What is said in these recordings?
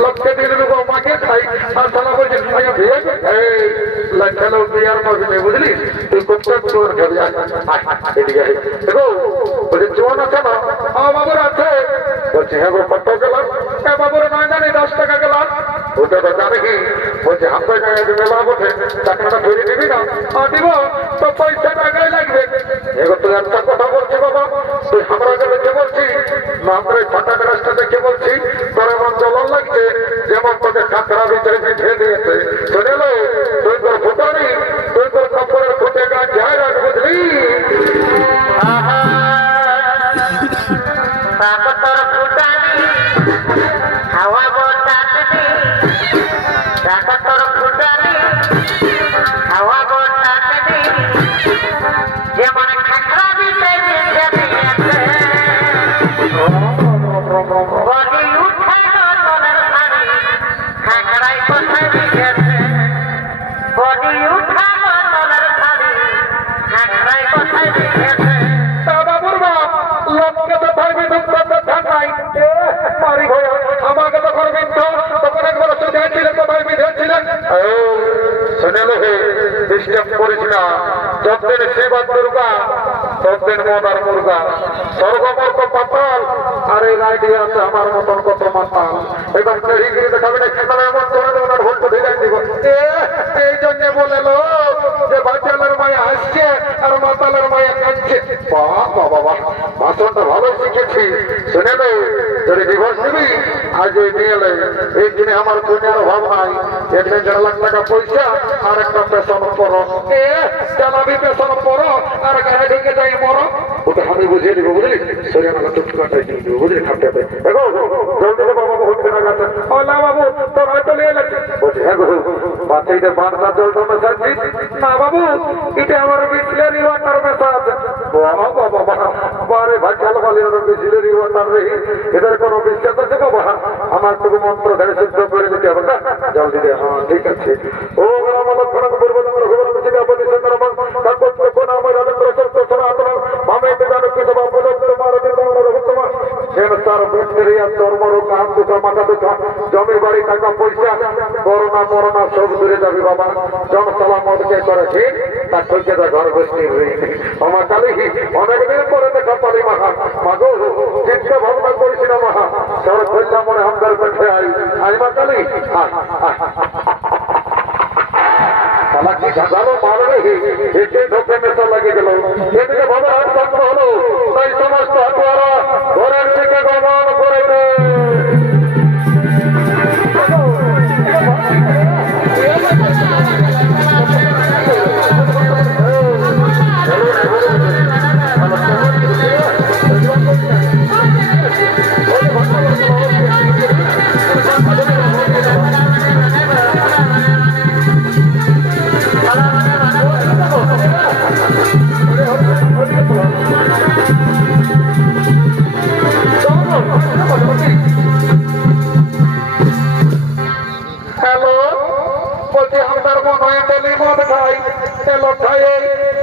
लक्ष्य दिन মাকে খাই আর শালা বলছে আগে বিয়ে এই লাইখালো বিয়ার মাঝে নেই বুঝলি তুই কোথাও চোর ঘরে এদিকে দেখো বলছে চোর আছে না আমার বাবুর আছে বলছে হ্যাঁ গো কত গেলাম হ্যাঁ বাবুর নয় জানি 10 টাকা গেলাম ওটা তো জানে কি বলছে হাতে গায়ে মেলা বটে টাকাটা ধরে দিবি না দিব তো পয়সা টাকাই লাগবে এগো তুই একটা কথা বলছি বাবা তুই আমরা গেলে কে বলছি না আমরা ফাটা গাছটা দেখে বলছি তোর এমন জ্বলন লাগছে যেমন তোকে কাঁকড়া ভিতরে বিঁধে দিয়েছে শুনেলো তুই তোর ফুটানি তুই তোর কাপড়ের ফুটে গাছ যায় রাখ বুঝলি যতদিন শিবা দুর্গা ততদিন মদার মুর্গা স্বর্গমর্গ পাতাল আর এই আইডিয়া আছে আমার মতন কত মাতাল এবার গিয়ে দেখাবে না খেতালে এমন করে দেবেন আর ভোট ধরে দিব এই জন্য বলে লোক যে বাচ্চালের মায়া আসছে আর মাতালের মায়া কাঁদছে বাবা ভাষণটা ভালো শিখেছি শুনে নে যদি ডিভোর্স দিবি আজ ওই নিয়ে এলে এই দিনে আমার কন্যার অভাব নাই 1.5 লাখ টাকা পয়সা আর একটা পেছন পড়ো চালাবি পেছন পড়ো আর গাড়ি ঢেকে যাই মরো ওটা আমি বুঝিয়ে দিব বুঝলি সরে আমাকে চুটকাটাই দিয়ে দিব বুঝলি খাপটাতে দেখো জলদি বাবা হচ্ছে না গেছে ও না বাবু তোর হয়তো নিয়ে লাগছে বলছি হ্যাঁ গো বাচ্চাইটা বারটা জলটা মেশাচ্ছি না বাবু এটা আমার বিসলেরি ওয়াটার মেশা আছে বাবা বারে ভাই চাল বলে বিসলেরি ওয়াটার রে এদের কোনো বিশ্বাস আছে বাবা আমার টুকু মন্ত্র ধরে শুদ্ধ করে দিতে হবে না জলদি দে হ্যাঁ ঠিক আছে ও গ্রাম লক্ষণ পূর্ব নম্বর খবর মিছিল আপনি সুন্দর মন কাকত্ব কোন আমার রাজেন্দ্র সত্য সনাতন মামে বেদান কিছু বাবু তোমার তোমার যেন তার ব্যাকটেরিয়া চর্মরোগ কাম দুঃখ মাথা দুঃখ জমি বাড়ি টাকা পয়সা করোনা মরোনা সব দূরে যাবে বাবা জনসলা মদকে করেছে তার থেকে ঘর গোষ্ঠীর আমার কালী অনেকদিন পরে দেখা পারি মাহা মাগো চিন্তা ভাবনা করেছি না মাহা সর ধরলাম মনে হামদার পেটে আই মা কালী কি ঝাঁঝালো মারবে একে ঢোকে মেশা লাগে গেল এদিকে ভাবে আর বন্ধ হলো তাই সমস্ত হাতুয়ারা ঘরের দিকে গমন করে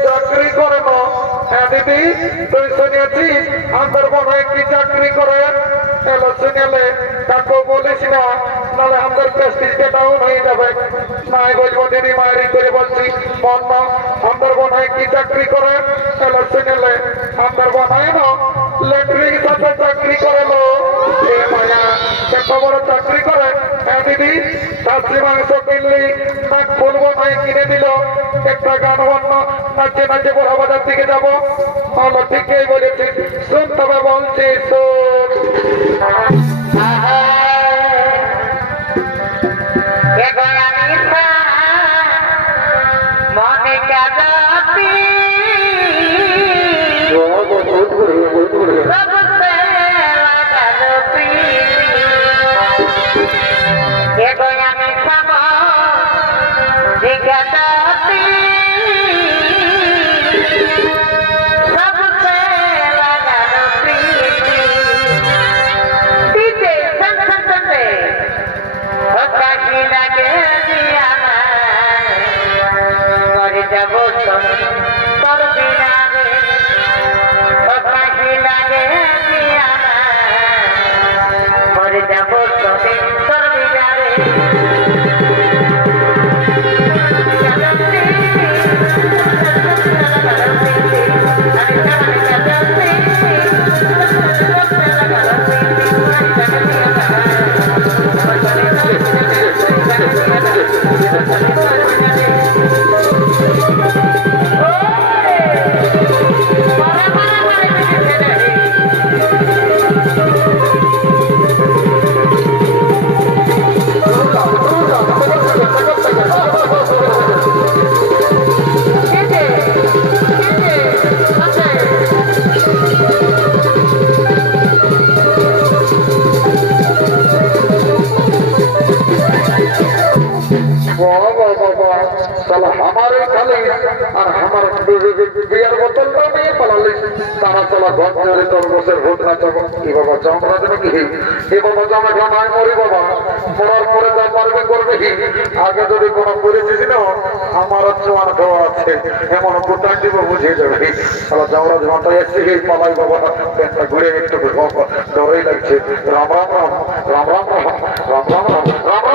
চাকরি করে না হ্যাঁ দিদি তুই শুনেছিস আমার মনে হয় কি চাকরি করে এলো শুনেলে তাকে বলিস না নাহলে আমাদের প্রেস্টিজটা ডাউন হয়ে যাবে নাই বলবো দিদি মায়েরই করে বলছি মন না আমার মনে হয় কি চাকরি করে এলো শুনেলে আমার মনে হয় না লেট্রিক সাথে চাকরি করে লো মায়া এত বড় চাকরি করে হ্যাঁ দিদি খাসি মাংস কিনলি নাক বলবো নাই কিনে দিল একটা গান বান্ন নাচে নাচে বড় বাজার দিকে যাবো আমরা ঠিকই বলেছি শুন তবে বলছি শোন বাবা বাবা তাহলে আমারই খালি আর আমার বিয়ার বোতলটা নিয়ে পালালি তারা চলা গঞ্জরে তোর বসের ভোট না যাবো কি বাবা চামড়া দেবে কি এ বাবা জামা জামাই মরি বাবা মরার পরে যা পারবে করবে কি আগে যদি কোনো পরিচিতি না আমার চোয়ার দেওয়া আছে এমন কোথায় দিব বুঝিয়ে যাবে তাহলে চামড়া জামাটা এসে পালাই বাবা একটা ঘুরে একটু ডরেই লাগছে রাম রাম রাম রাম রাম রাম রাম রাম রাম রাম